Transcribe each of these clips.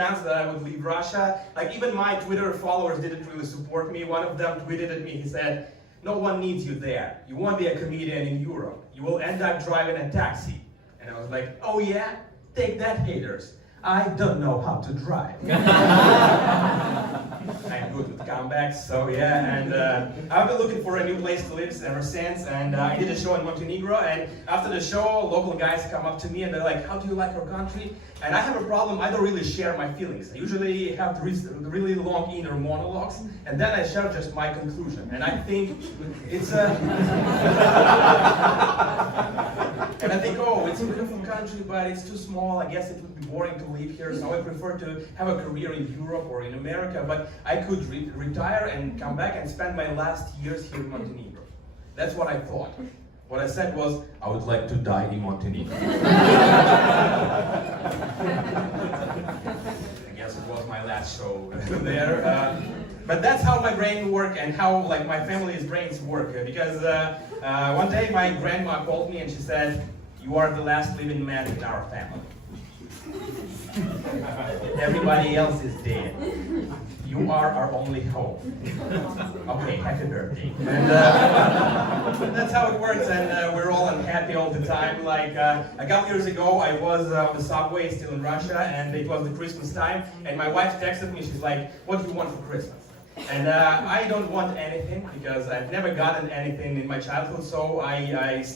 announced that I would leave Russia. Like, even my Twitter followers didn't really support me. One of them tweeted at me, he said, "No one needs you there. You won't be a comedian in Europe. You will end up driving a taxi." And I was like, "Oh yeah? Take that, haters. I don't know how to drive." I'm good with comebacks, so yeah, and I've been looking for a new place to live ever since, and I did a show in Montenegro, and after the show, local guys come up to me and they're like, "How do you like our country?" And I have a problem, I don't really share my feelings. I usually have to read really long inner monologues, and then I share just my conclusion, and I think it's a... And I think, oh, it's a beautiful country, but it's too small. I guess it would be boring to live here, so I prefer to have a career in Europe or in America, but I could retire and come back and spend my last years here in Montenegro. That's what I thought. What I said was, I would like to die in Montenegro. I guess it was my last show there. But that's how my brain works and how like my family's brains work. Because one day my grandma called me and she said, "You are the last living man in our family. Everybody else is dead. You are our only hope." Okay, happy birthday. And that's how it works, and we're all unhappy all the time. Like a couple years ago, I was on the subway still in Russia, and it was the Christmas time, and my wife texted me, she's like, "What do you want for Christmas?" And I don't want anything, because I've never gotten anything in my childhood, so I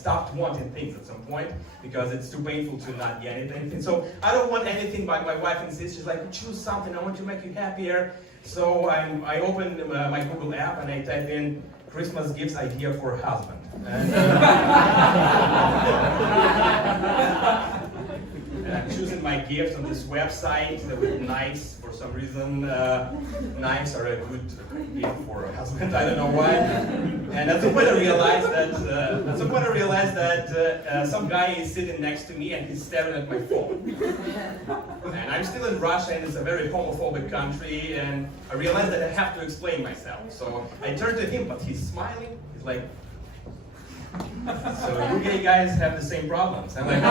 stopped wanting things at some point, because it's too painful to not get anything. So I don't want anything, but my wife insists, she's like, "Choose something, I want to make you happier." So I opened my Google app and I typed in Christmas gifts idea for a husband. And I'm choosing my gift on this website with knives. For some reason, knives are a good gift for a husband. I don't know why. And at some point I realized that some guy is sitting next to me and he's staring at my phone. And I'm still in Russia, and it's a very homophobic country, and I realized that I have to explain myself. So I turned to him, but he's smiling. He's like, "So you gay guys have the same problems?" I'm like,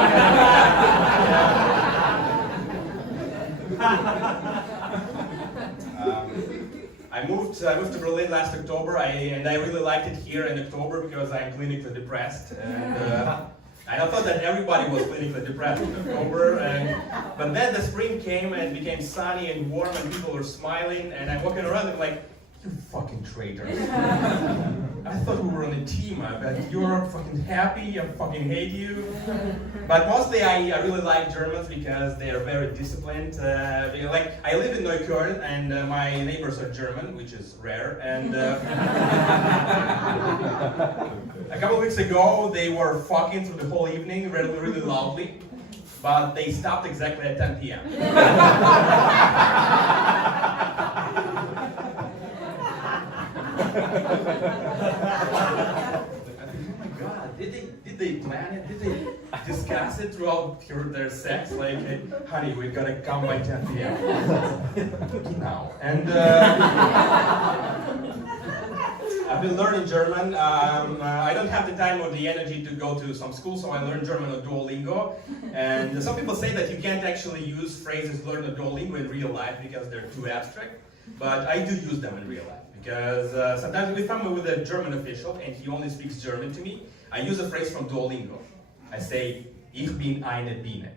I moved to Berlin last October, and I really liked it here in October because I'm clinically depressed. And I thought that everybody was clinically depressed in October, but then the spring came and it became sunny and warm and people were smiling, and I'm walking around and I'm like, "You fucking traitors. I thought we were on a team. I bet you're fucking happy, I fucking hate you." But mostly I really like Germans because they are very disciplined. Like, I live in Neukölln and my neighbors are German, which is rare. And a couple of weeks ago, they were fucking through the whole evening, really, really loudly. But they stopped exactly at 10 p.m. Did they plan it? Did they discuss it throughout their sex? Like, "Hey, honey, we gotta come by 10 p.m. now." And I've been learning German. I don't have the time or the energy to go to some school, so I learned German on Duolingo. And some people say that you can't actually use phrases learned on Duolingo in real life because they're too abstract. But I do use them in real life. Because sometimes if I'm with a German official and he only speaks German to me, I use a phrase from Duolingo. I say, "Ich bin eine Biene,"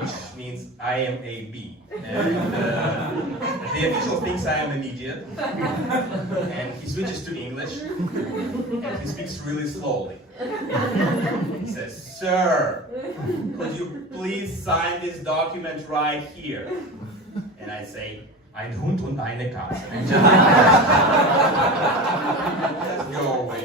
which means I am a bee. And the official thinks I am an idiot. And he switches to English, and he speaks really slowly. He says, "Sir, could you please sign this document right here?" And I say, "Ein Hund und eine Katze." Just go away.